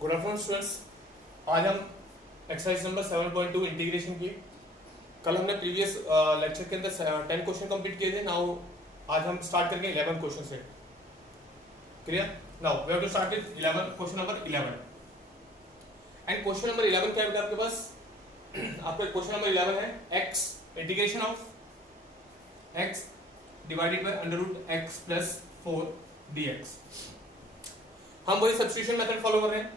Good afternoon students. आज हम exercise number 7.2 integration की। कल हमने प्रीवियस लेक्चर के अंदर 10 क्वेश्चन कंप्लीट किए थे। नाउ आज हम स्टार्ट करेंगे 11 क्वेश्चन से। Clear? Now we have to start with 11 question number 11 and question number 11 क्या है आपके पास? आपका क्वेश्चन नंबर 11 है x integration of x divided by under root x plus 4 dx। हम वही सब्स्टिट्यूशन मेथड फॉलो कर रहे हैं।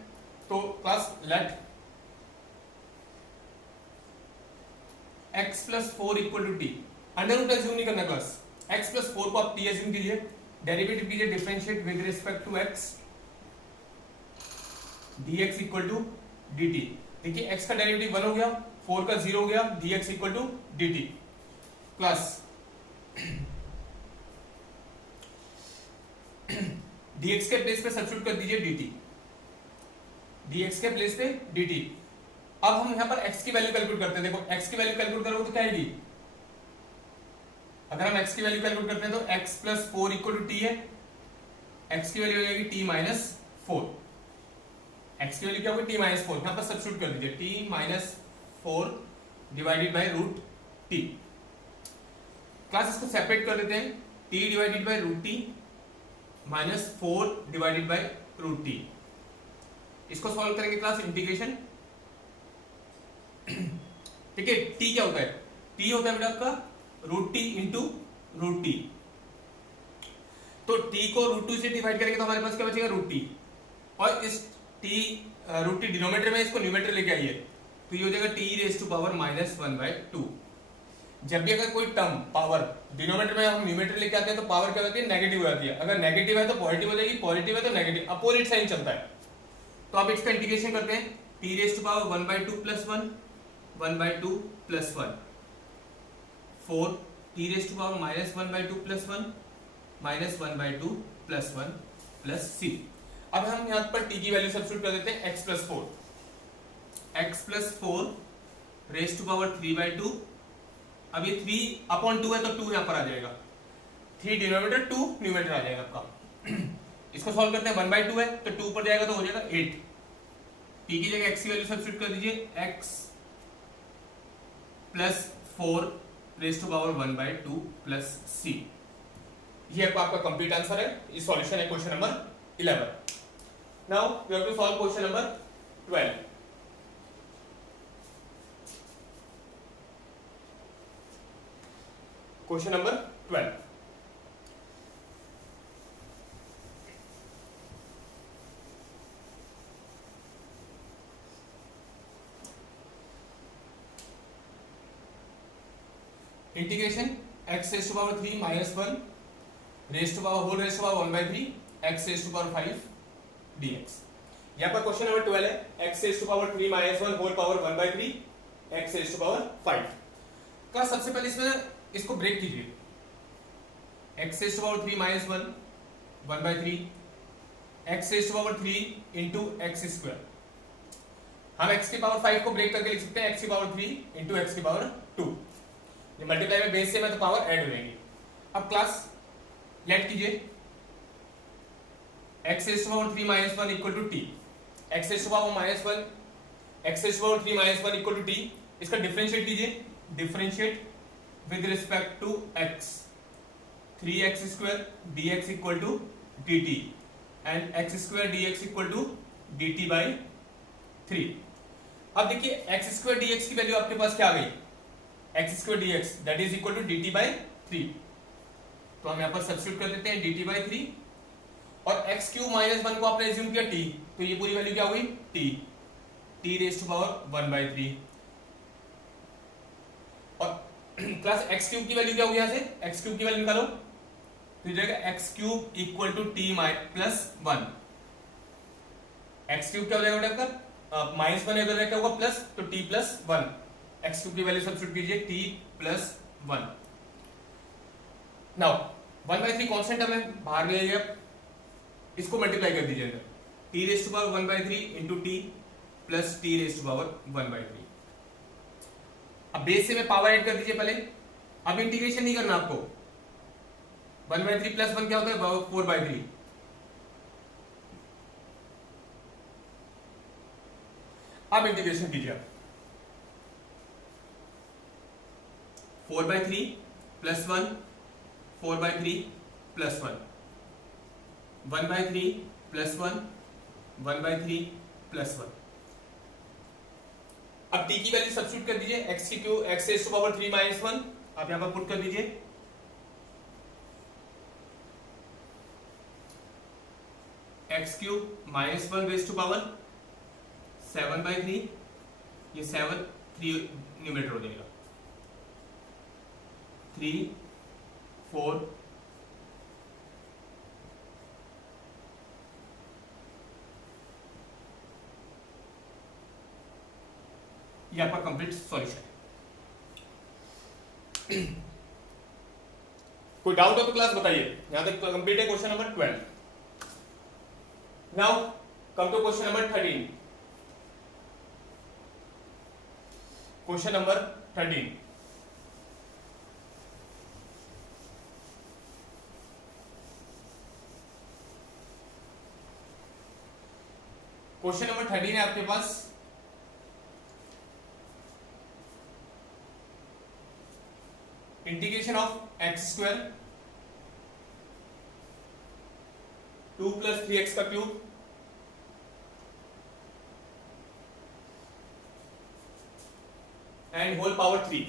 तो class let x plus 4 equal to T, under root assume नहीं करना क्लास। x प्लस 4 को आप t एज्यूम कीजिए, डेरिवेटिव कीजिए, differentiate with respect to x, dx equal to dt। देखिए x का डेरिवेटिव 1 हो गया, 4 का 0 हो गया, dx equal to dt। Class dx के प्लेस पे सब्स्टिट्यूट कर दीजिए dt, dx के प्लेस पे dt। अब हम यहां पर x की वैल्यू कैलकुलेट करते हैं। देखो x की वैल्यू कैलकुलेट करोगे तो क्या आएगी? अगर हम x की वैल्यू कैलकुलेट करते हैं तो x plus 4 equal to T है, x की वैल्यू हो जाएगी t माइनस 4। x की वैल्यू क्या होगी? t minus 4। यहां पर सब्स्टिट्यूट कर दीजिए t minus 4 divided by root t। Class इसको सेपरेट कर देते हैं, t divided by root t minus 4 divided by root t। इसको सॉल्व करेंगे क्लास इंटीग्रेशन। ठीक है, t क्या होता है? t होता है बेटा आपका root t into root t। तो t को रूट 2 से डिवाइड करेंगे तो हमारे पास क्या बचेगा? Root t। और इस t रूट t डिनोमिनेटर में, इसको न्यूमरेटर लेके आइए तो ये हो जाएगा t raise to power minus 1/2। जब भी अगर कोई टर्म पावर डिनोमिनेटर में हम न्यूमरेटर लेके आते हैं तो पावर क्या होती है? नेगेटिव हो जाती है। अगर नेगेटिव है तो पॉजिटिव हो जाएगी, पॉजिटिव है तो नेगेटिव, अपोजिट साइन चलता है। तो आप इसका इंटीग्रेशन करते हैं, t raise to power 1/2 plus 1, 1/2 plus 1, 4 t raise to power minus 1/2 plus 1, minus 1/2 plus 1 plus c। अब हम यहां पर t की वैल्यू सब्स्टिट्यूट कर देते हैं x plus 4, x plus 4 raise to power 3/2। अब ये 3 अपॉन 2 है तो 2 यहां पर आ जाएगा, 3 डिनोमिनेटर 2 न्यूमरेटर आ जाएगा आपका। इसको सॉल्व करते हैं, 1/2 है तो 2 पर जाएगा तो हो जाएगा 8। t की जगह x की वैल्यू सब्स्टिट्यूट कर दीजिए, x plus 4 raise to power 1/2 plus c। ये आपका कंप्लीट आंसर है। ये सॉल्यूशन है question number 11। Now we have to solve question number 12। Question number 12। Integration x raise to power 3 minus 1 raise to power whole raise to power 1/3 x raise to power 5 dx। यहां पर question number 12 है x raise to power 3 minus 1 whole power 1/3 x raise to power 5 का। सबसे पहले इसमें इसको break कीजिए, x raise to power 3 minus 1 1/3 x raise to power 3 into x square. हम x की पावर 5 को ब्रेक करके लिख सकते हैं x की पावर 3 इंटू एक्स की पावर 2। मल्टीप्लाई में बेस से में तो पावर ऐड हो जाएगी। अब क्लास लेट कीजिए, x raise to power 3 minus 1 equal to t, x raise to power minus 1 x raise to power 3 minus 1 equal to t। इसका डिफरेंशिएट कीजिए, differentiate with respect to x, 3x square dx equal to dt and x square dx equal to dt by 3। अब देखिए x square dx की value आपके पास क्या आ गई? x square dx that is equal to dt by 3। तो हम यहां पर सब्स्टिट्यूट कर देते हैं dt बाई 3, और x क्यूब माइनस 1 को आपने एज्यूम किया t, तो ये पूरी वैल्यू क्या हुई? t raise to power 1/3। और क्लास x क्यूब की वैल्यू क्या हुई? यहां से x क्यूब की वैल्यू निकालो तो ये जाएगा x cube equal to t plus 1। x cube क्या हो जाएगा बेटा आपका? माइनस 1 इधर क्या होगा प्लस, तो t प्लस 1। x क्यूब की वैल्यू सब्स्टिट्यूट कीजिए t प्लस 1। नाउ 1/3 कांस्टेंट हमें बाहर ले आइए, इसको मल्टीप्लाई कर दीजिए अंदर, t raise to power 1/3 into t plus t raise to power 1/3। अब बेस से में पावर ऐड कर दीजिए पहले। अब इंटीग्रेशन नहीं करना आपको, 1/3 प्लस 1 क्या होता है? 4/3। अब इंटीग्रेशन कीजिए आप 4/3 प्लस 1 4/3 प्लस 1 1/3 प्लस 1 1/3 प्लस 1। अब t की वैल्यू सब्स्टिट्यूट कर दीजिए x की cube x raise to power 3 minus 1 आप यहां पर पुट कर दीजिए x cube minus 1 raise to power 7/3 ये 7 3 न्यूमरेटर हो जाएगा 3 4 ये आपका कंप्लीट सॉल्यूशन है। कोई डाउट हो तो क्लास बताइए। यहां तक कंप्लीट है question number 12। Now come to question number 13। Question number 13 question number 13 है आपके पास integration of x square 2 plus 3x का cube and whole power 3।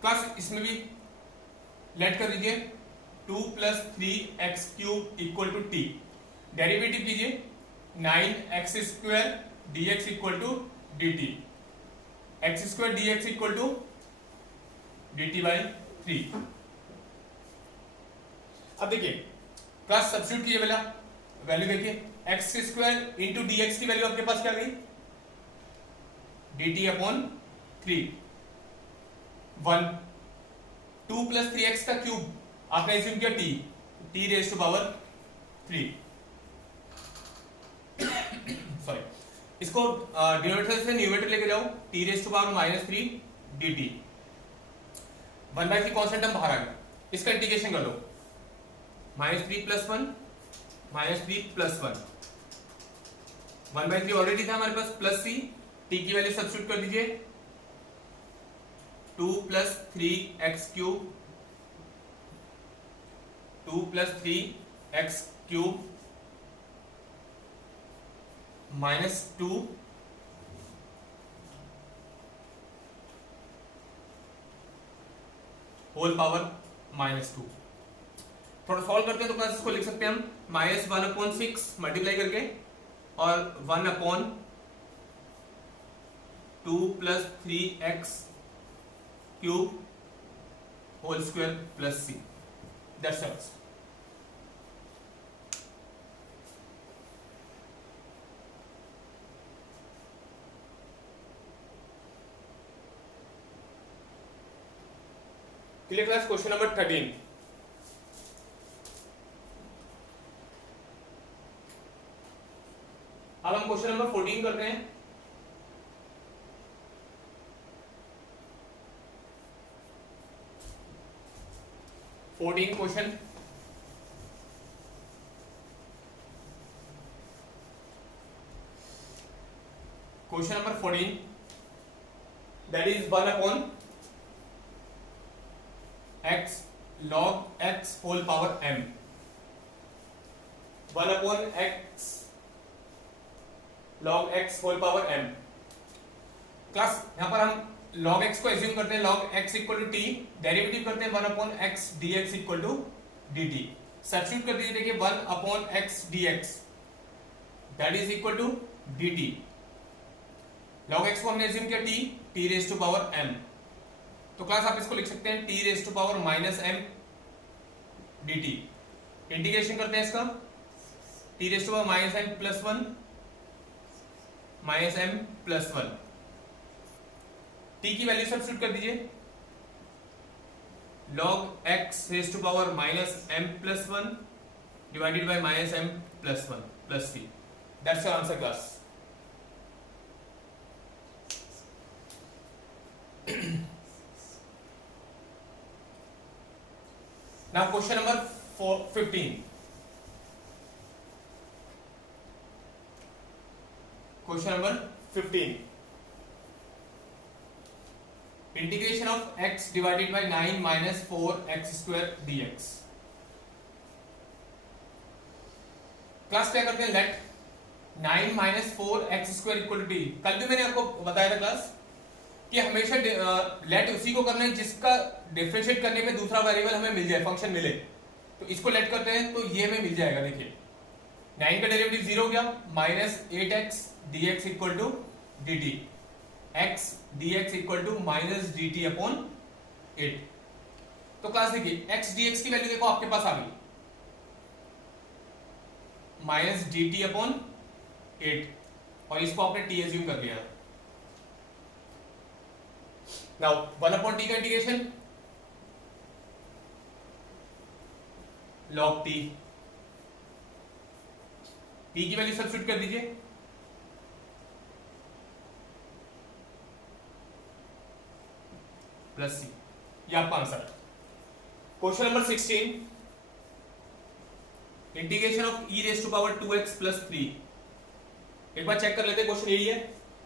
Class इसमें भी लेट कर दीजिए 2 plus 3x cube equal to T. Derivative कीजिए 9x square dx equal to dt x square d x equal to d t by 3। अब देखिए class substitute कीजिए पहला वैल्यू देखिए x square into D x की value आपके पास क्या गई D T upon 3 1 2 plus 3x का क्यूब आपने एज्यूम किया t t raise to power 3 sorry इसको डिनोमिनेटर से न्यूमरेटर लेके जाओ t raise to power -3 dt 1/3 constant हम बाहर आ गया इसका इंटीग्रेशन कर लो -3 प्लस 1 -3 प्लस 1 1/3 ऑलरेडी था हमारे पास प्लस c t की वैल्यू सब्स्टिट्यूट कर दीजिए 2 plus 3x cube 2 plus 3x cube -2 whole power -2। थोड़ा सॉल्व करते हैं तो क्लास इसको लिख सकते हैं हम -1/6 मल्टीप्लाई करके और 1/2 plus 3x cube whole square plus c that's answer. Clear class question number 13। अब हम क्वेश्चन नंबर 14 करते हैं। Question number 14 that is 1/x log x whole power m 1/x log x whole power m। Class यहां पर हम log x को assume करते हैं log x equal to t derivative करते हैं 1/x dx equal to dt substitute कर दीजिए देखिए 1/x dx that is equal to dt log x को हमने एज्यूम किया t raise to power m तो क्लास आप इसको लिख सकते हैं t raise to power -m dt integration करते हैं इसका t raise to power -m plus 1 -m plus 1 t की वैल्यू सब्स्टिट्यूट कर दीजिए log x raise to power -m plus 1 divided by -m plus 1 plus c that's your answer class. Now question number 15. Question number 15, integration of x divided by 9 minus 4x square dx। Class क्या करते हैं, let 9 minus 4x square equal to d. कल भी मैंने आपको बताया था class कि हमेशा लेट उसी को करना है जिसका डिफरेंशिएट करने पे दूसरा वेरिएबल हमें मिल जाए, फंक्शन मिले। तो इसको लेट करते हैं तो ये हमें मिल जाएगा। देखिए 9 का डेरिवेटिव 0 हो गया, minus 8x dx equal to dt, x dx equal to minus dt upon 8। तो क्लास देखिए x dx की वैल्यू देखो आपके पास आ गई, माइनस dt अपॉन 8, और इसको आपने t एज्यूम कर लिया। नाउ 1 अपॉन t का इंटीग्रेशन log t, t की वैल्यू सब्स्टिट्यूट कर दीजिए, प्लस सी, ये आपका आंसर है। Question number 16, integration of e raise to power 2x plus 3। एक बार चेक कर लेते हैं, क्वेश्चन यही है,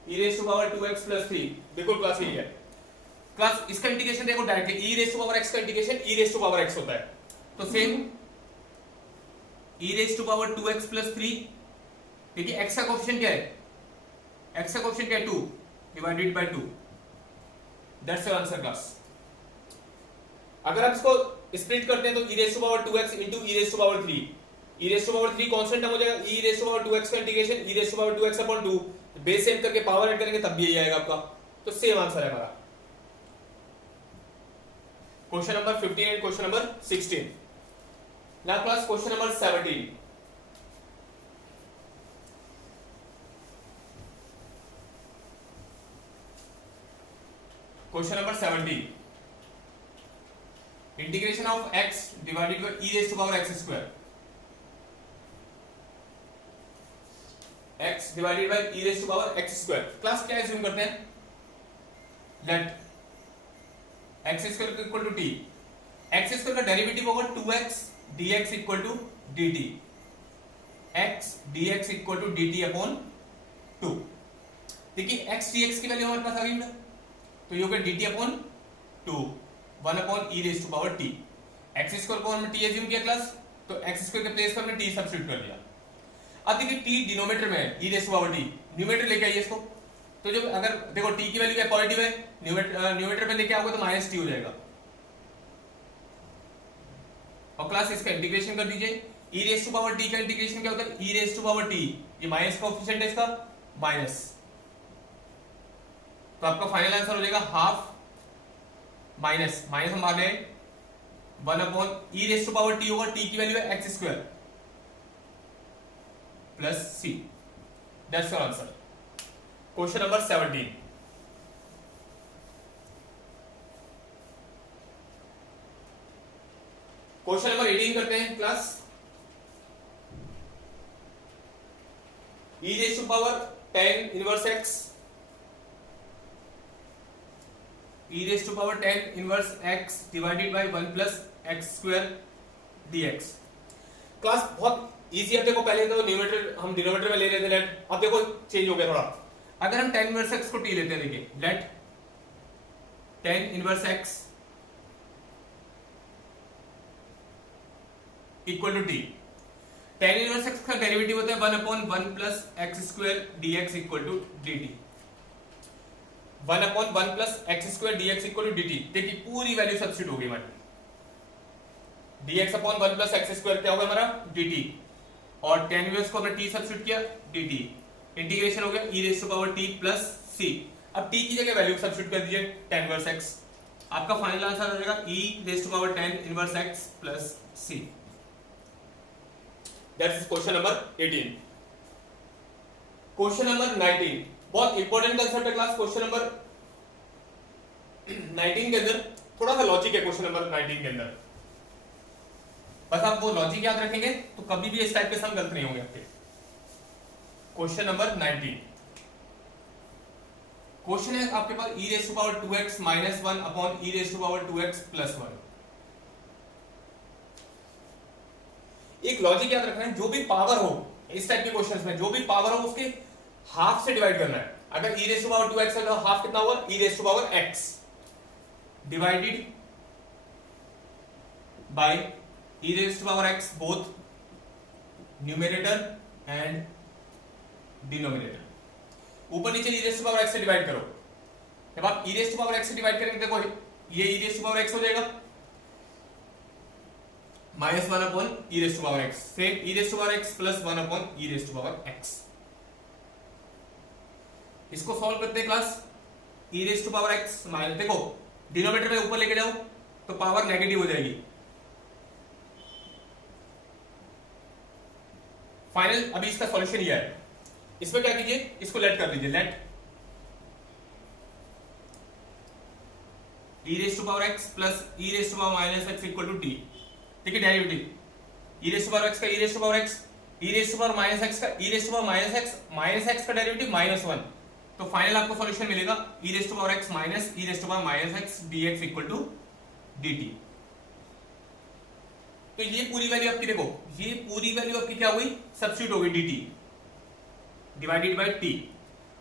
e raise to power 2x plus 3, बिल्कुल क्लास यही है। क्लास इसका इंटीग्रेशन देखो directly, e raise to power x का integration e raise to power x होता है, तो same e raise to power 2x plus 3। देखिए x का कोएफिशिएंट क्या है, x का कोएफिशिएंट क्या है 2 divided by 2, that's your answer class. अगर आप इसको स्प्लिट करते हैं तो e raise to power 2x into e raise to power 3, e raise to power 3 constant term हो जाएगा, e raise to power 2x का integration e raise to power 2x upon 2, base same करके power add करेंगे तब भी यही आएगा आपका, तो सेम आंसर है हमारा। Question number 15 and question number 16। Now class question number 17, question number 17, integration of x divided by e raise to power x square, x divided by e raise to power x square. Class क्या assume करते हैं, let x square equal to t, x square का derivative होगा 2x dx equal to dt, x dx equal to dt upon 2। देखिए x dx की value हमारे पास आ गई ना, तो ये हो गया dt upon 2, 1 upon e raise to power t। x square को हमने t एज्यूम किया क्लास, तो x स्क्वायर के प्लेस पर हमने t सब्स्टिट्यूट कर दिया। अब देखिए t डिनोमिनेटर में है, e raise to power t, numerator लेके आइए इसको, तो जो अगर देखो t की वैल्यू क्या पॉजिटिव है, न्यूमरेटर में लेके आओगे तो माइनस t हो जाएगा, और क्लास इसका इंटीग्रेशन कर दीजिए। e raise to power t का इंटीग्रेशन क्या होता है, e raise to power t, ये माइनस का कोएफिशिएंट है इसका माइनस, तो आपका फाइनल आंसर हो जाएगा हाफ माइनस माइनस हम आ गए 1 upon e raise to power t होगा, t की वैल्यू है x square plus c, that's your answer. Question number 17, question number 18 करते हैं class. e raise to power 10 inverse x, e raise to power 10 inverse x divided by 1 plus x square dx। Class बहुत easy है, देखो पहले तो numerator हम denominator में ले रहे थे लेट, अब देखो चेंज हो गया थोड़ा। अगर हम 10 इनवर्स x को t लेते हैं, देखिए let 10 inverse x equal to t, 10 inverse x का डेरिवेटिव होता है 1 upon 1 plus x square dx equal to dt, 1 upon 1 plus x square dx equal to dt। देखिए पूरी वैल्यू सब्स्टिट्यूट हो गई हमारी, dx upon 1 plus x square क्या होगा हमारा dt, और 10 इनवर्स को हमने t सब्स्टिट्यूट किया dt, इंटीग्रेशन हो गया e raise to power t plus c। अब t की जगह वैल्यू सब्स्टिट्यूट कर दीजिए 10 इनवर्स x, आपका फाइनल आंसर हो जाएगा e raise to power 10 inverse x plus c। That's question number 18। Question number 19, बहुत इंपॉर्टेंट कंसेप्ट है क्लास। क्वेश्चन नंबर 19 के अंदर थोड़ा सा लॉजिक है, क्वेश्चन नंबर 19 के अंदर बस आप वो लॉजिक याद रखेंगे तो कभी भी इस टाइप के सम गलत नहीं होंगे आपके। क्वेश्चन नंबर 19, क्वेश्चन है आपके पास e raise to power 2x minus 1 upon e raise to power 2x plus 1। एक लॉजिक याद रखना है, जो भी पावर हो इस टाइप के क्वेश्चंस में, जो भी पावर हो उसके हाफ से डिवाइड करना है। अगर e raise to power 2x है तो हाफ कितना होगा, e raise to power x divided by e raise to power x both numerator and denominator. ऊपर नीचे e raise to power x से डिवाइड करो। जब आप e raise to power x से डिवाइड करेंगे देखो ये e raise to power x हो जाएगा -1 upon e raise to power x, same e raise to power x plus 1 upon e raise to power x। इसको सॉल्व करते हैं class. e raise to power x minus, देखो denominator में ऊपर लेके जाओ तो पावर नेगेटिव हो जाएगी। फाइनल अभी इसका सॉल्यूशन ये है। इसमें क्या कीजिए, इसको लेट कर दीजिए, let e raise to power x plus e raise to power minus x equal to t। देखिए derivative e raise to power x का e raise to power x, e raise to power minus x का e raise to power minus x का derivative -1। तो final आपको solution मिलेगा e raise to power x minus e raise to power minus x dx equal to dt। तो ये पूरी value आपकी, देखो ये पूरी वैल्यू आपकी क्या हुई, सब्स्टिट्यूट हो गई dt डिवाइडेड बाय t,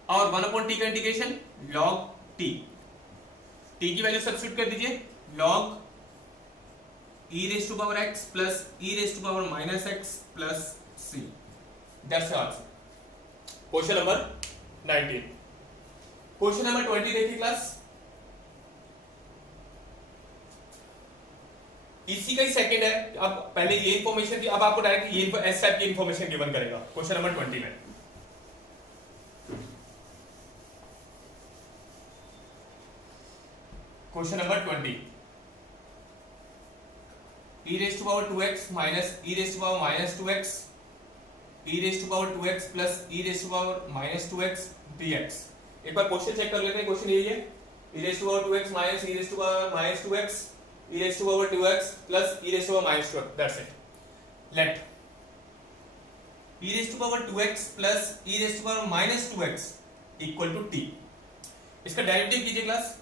और 1 अपॉन t का इंटीग्रेशन log t। t की वैल्यू सब्स्टिट्यूट कर दीजिए log e raise to power x plus e raise to power minus x plus c। That's the answer. Question number 19। Question number 20 देखिए class. इसी का ही second है। अब पहले ये इंफॉर्मेशन थी, अब आपको डायरेक्ट ये इस टाइप की इंफॉर्मेशन गिवन करेगा क्वेश्चन नंबर 20 में। Question number 20, e raise to power 2x minus e raise to power minus 2x, e raise to power 2x plus e raise to power minus 2x dx। एक बार question check कर लेते हैं। Question यही है, e raise to power 2x minus e raise to power minus 2x, e raise to power 2x plus e raise to power minus 2x। That's it. Let e raise to power 2x plus e raise to power minus 2x equal to t। इसका derivative कीजिए class.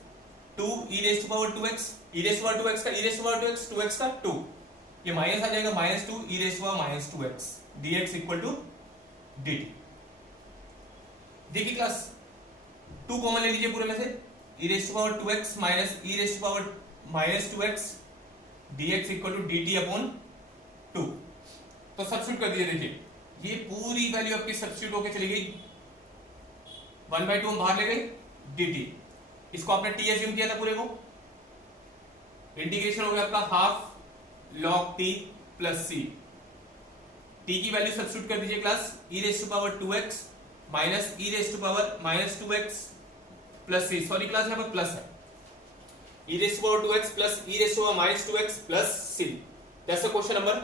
2 e raise to power 2x, e raise to power 2x का e raise to power 2x, 2x का 2, ये minus आ जाएगा -2 e raise to power minus 2x dx equal to dt। देखिए class 2 common ले लीजिए पूरे में से, e raise to power 2x minus e raise to power minus 2x dx equal to dt upon 2। तो सब्स्टिट्यूट कर दीजिए। देखिए ये पूरी वैल्यू आपकी सब्स्टिट्यूट होकर चली गई, 1/2 हम बाहर ले गए dt। इसको आपने t एज्यूम किया था पूरे को, इंटीग्रेशन हो गया आपका half log t plus c। t की वैल्यू सब्स्टिट्यूट कर दीजिए class, e raise to power 2x minus e raise to power minus 2x plus c। Sorry class यहाँ पर प्लस है, e raise to power 2x plus e raise to power minus 2x plus c। That's the question number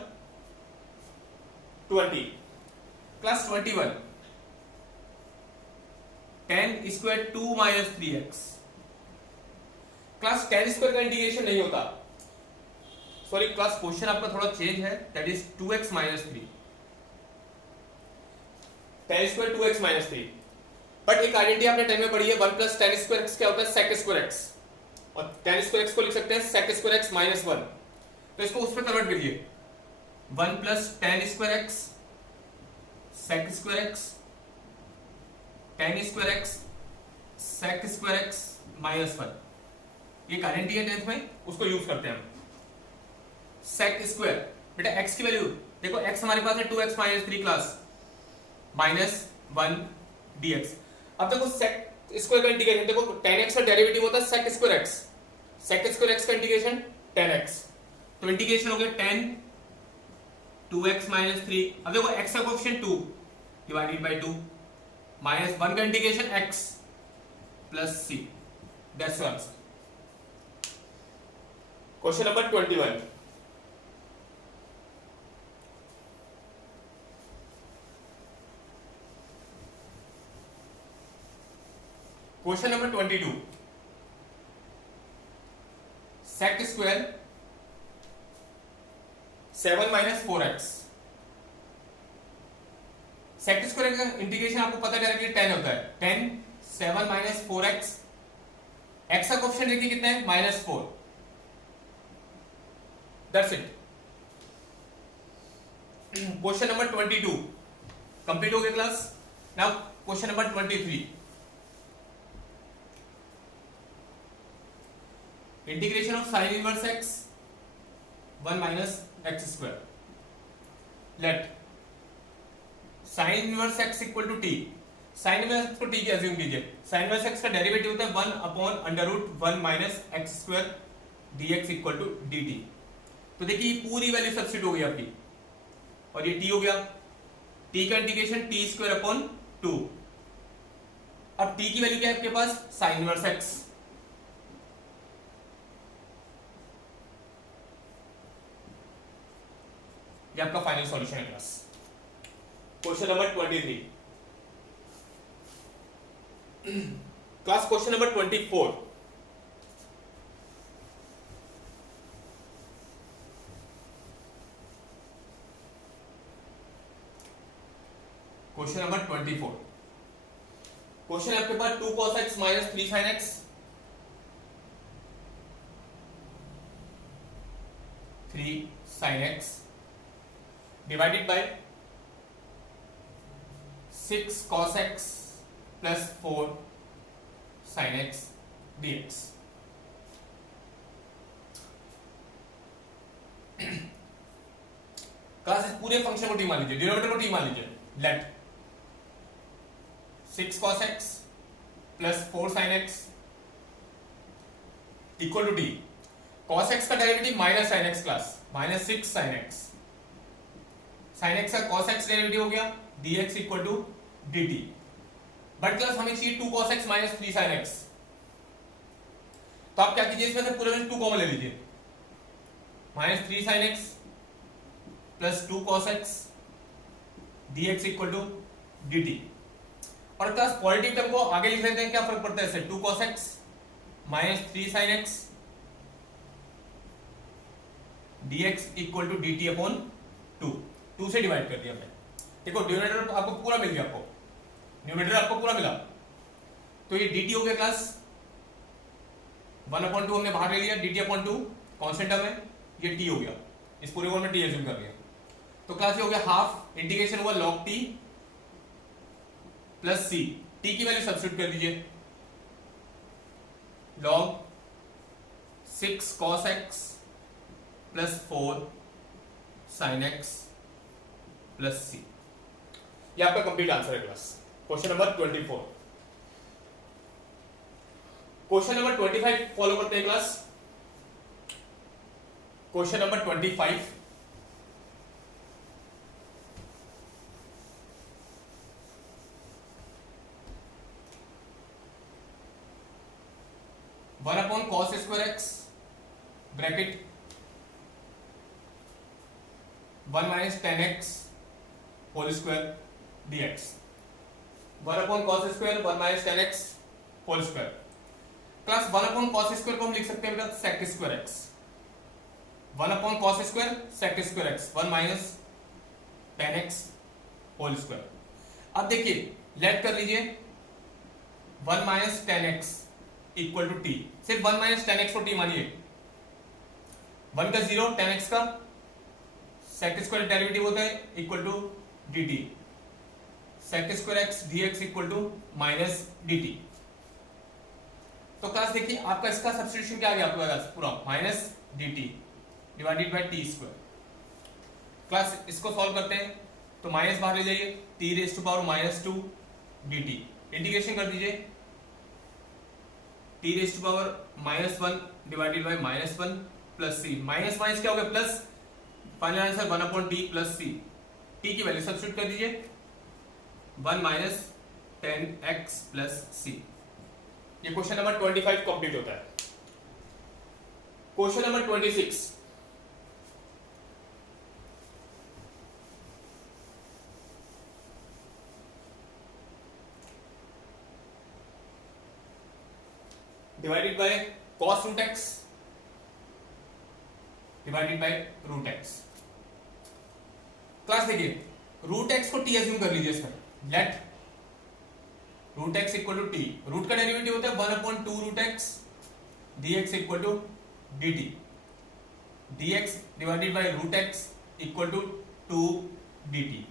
20। Class 21, tan square 2 minus 3x। Class tan square का integration नहीं होता, sorry class question आपका थोड़ा change है, that is 2x minus 3, tan square 2x minus 3। But एक identity आपने 10 में पढ़ी है, 1 प्लस tan स्क्वायर x क्या होता है, sec स्क्वायर x, और tan स्क्वायर x को लिख सकते हैं sec स्क्वायर x माइनस 1। तो इसको उस पर कन्वर्ट करिए, 1 plus tan square x sec square x, tan square x sec square x minus 1। ये आइडेंटिटी है 10th में, उसको यूज करते हैं हम। sec स्क्वायर, बेटा x की वैल्यू देखो, x हमारे पास है 2x minus 3 class minus 1 dx। अब देखो sec स्क्वायर का इंटीग्रेशन देखो, tan x का डेरिवेटिव होता है sec square x, sec square x का इंटीग्रेशन tan x। तो इंटीग्रेशन हो गया tan 2x माइनस 3। अब देखो x का कोएफिशिएंट 2 डिवाइडेड बाय 2 माइनस 1 का integration x plus c। That's answer. Question number 21, question number 22, sec square 7 minus 4x। sec square का integration आपको पता है डायरेक्टली 10 होता है, 10 7 माइनस 4x, x का कोएफिशिएंट देखिए कितना है -4। That's it. Question number 22 complete हो गया class. Now question number 23, integration of sine inverse x 1 minus x square, let sine inverse x equal to t, sine inverse को t की assume कीजिए, sine inverse x का derivative होता है 1 upon under root 1 minus x square dx equal to dt। तो देखिए ये पूरी वैल्यू सब्स्टिट्यूट हो गई आपकी और ये t हो गया, t का इंटीग्रेशन t स्क्वायर अपॉन 2। अब t की वैल्यू क्या है आपके पास, साइन इनवर्स x। ये आपका फाइनल सॉल्यूशन है class. Question number 23 class. Question number 24, question number 24, question आपके पास 2 cos x minus 3 sin x, 3 sin x divided bye 6 cos x plus 4 sin x dx। Class इस पूरे function को t मान लीजिए, denominator को टी मान लीजिए, let 6 cos x plus 4 sin x equal to t, cos x का derivative minus sin x class, minus 6 sin x, sin x का cos x डेरिवेटिव हो गया dx equal to dt। But class हमें चाहिए 2 cos x minus 3 sin x, तो आप क्या कीजिए, इसमें से पूरे में 2 कॉमन ले लीजिए, minus 3 sin x plus 2 cos x dx equal to dt। और क्लास पॉजिटिव टर्म को आगे लिख लेते हैं, क्या फर्क पड़ता है इससे, 2 cos x minus 3 sin x dx equal to dt upon 2 से डिवाइड कर दिया मैंने। देखो डिनोमिनेटर आपको पूरा मिल गया, आपको न्यूमरेटर आपको पूरा मिला, तो ये dt हो गया क्लास, 1 अपॉन 2 हमने बाहर ले लिया, dt अपॉन 2 कॉन्स्टेंट टर्म है, ये t हो गया, इस पूरे को हमने t एज्यूम कर लिया। तो क्लास ये हो गया हाफ, इंटीग्रेशन हुआ log t plus c, t की वैल्यू सब्स्टिट्यूट कर दीजिए, log 6 cos x plus 4 sin x plus c। ये आपका कंप्लीट आंसर है class. Question number 24। Question number 25 follow करते हैं class. Question number 25, one upon cos square x bracket 1 minus 10x whole square dx, 1 upon cos square 1 minus 10x whole square. Class 1 upon cos square को हम लिख सकते हैं बेटा sec square x, 1 upon cos square sec square x 1 minus 10x whole square. अब देखिए late कर लीजिए 1 minus 10x equal to T, सिर्फ 1 माइनस 10x को टी मानिए, 1 का 0 10x का सेक स्क्वायर डेरिवेटिव होता है equal to dt, sec square x dx equal to minus dt। तो क्लास देखिए आपका इसका सब्स्टिट्यूशन क्या आ गया आपके पास पूरा, minus dt divided by t square. Class इसको सॉल्व करते हैं तो माइनस बाहर ले जाइए, t raise to power minus 2 dt, integration कर दीजिए, t raise to power minus 1 divided by minus 1 plus c, minus minus क्या हो गया plus, final answer 1 upon t plus c, T की वैल्यू सब्स्टिट्यूट कर दीजिए 1 माइनस 10x प्लस सी। ये question number 25 complete होता है। Question number 26, divided by cos root x divided by root x। Class देखिए रूट x को t assume कर लीजिए इसमें, let root x equal to t, root का डेरिवेटिव होता है 1 upon 2 root x dx equal to dt, dx divided by root x equal to 2 dt,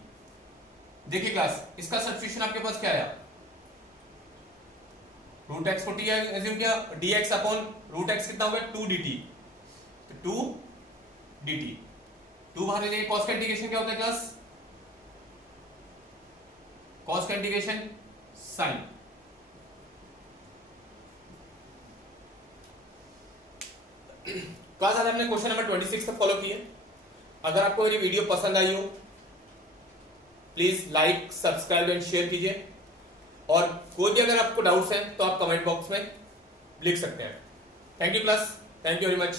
देखिए class, इसका सब्स्टिट्यूशन आपके पास क्या आया, रूट एक्स को टी एज्यूम किया, D x upon root x कितना हो गया 2 dt, तो 2 dt, 2 बाहर ले जाइए, कॉस का इंटीग्रेशन क्या होता है क्लास, कॉस का इंटीग्रेशन साइन। क्लास आज हमने क्वेश्चन नंबर 26 तक फॉलो किए। अगर आपको मेरी वीडियो पसंद आई हो please like, subscribe and share कीजिए, और कोई भी अगर आपको डाउट्स हैं तो आप कमेंट बॉक्स में लिख सकते हैं। Thank you class, thank you very much.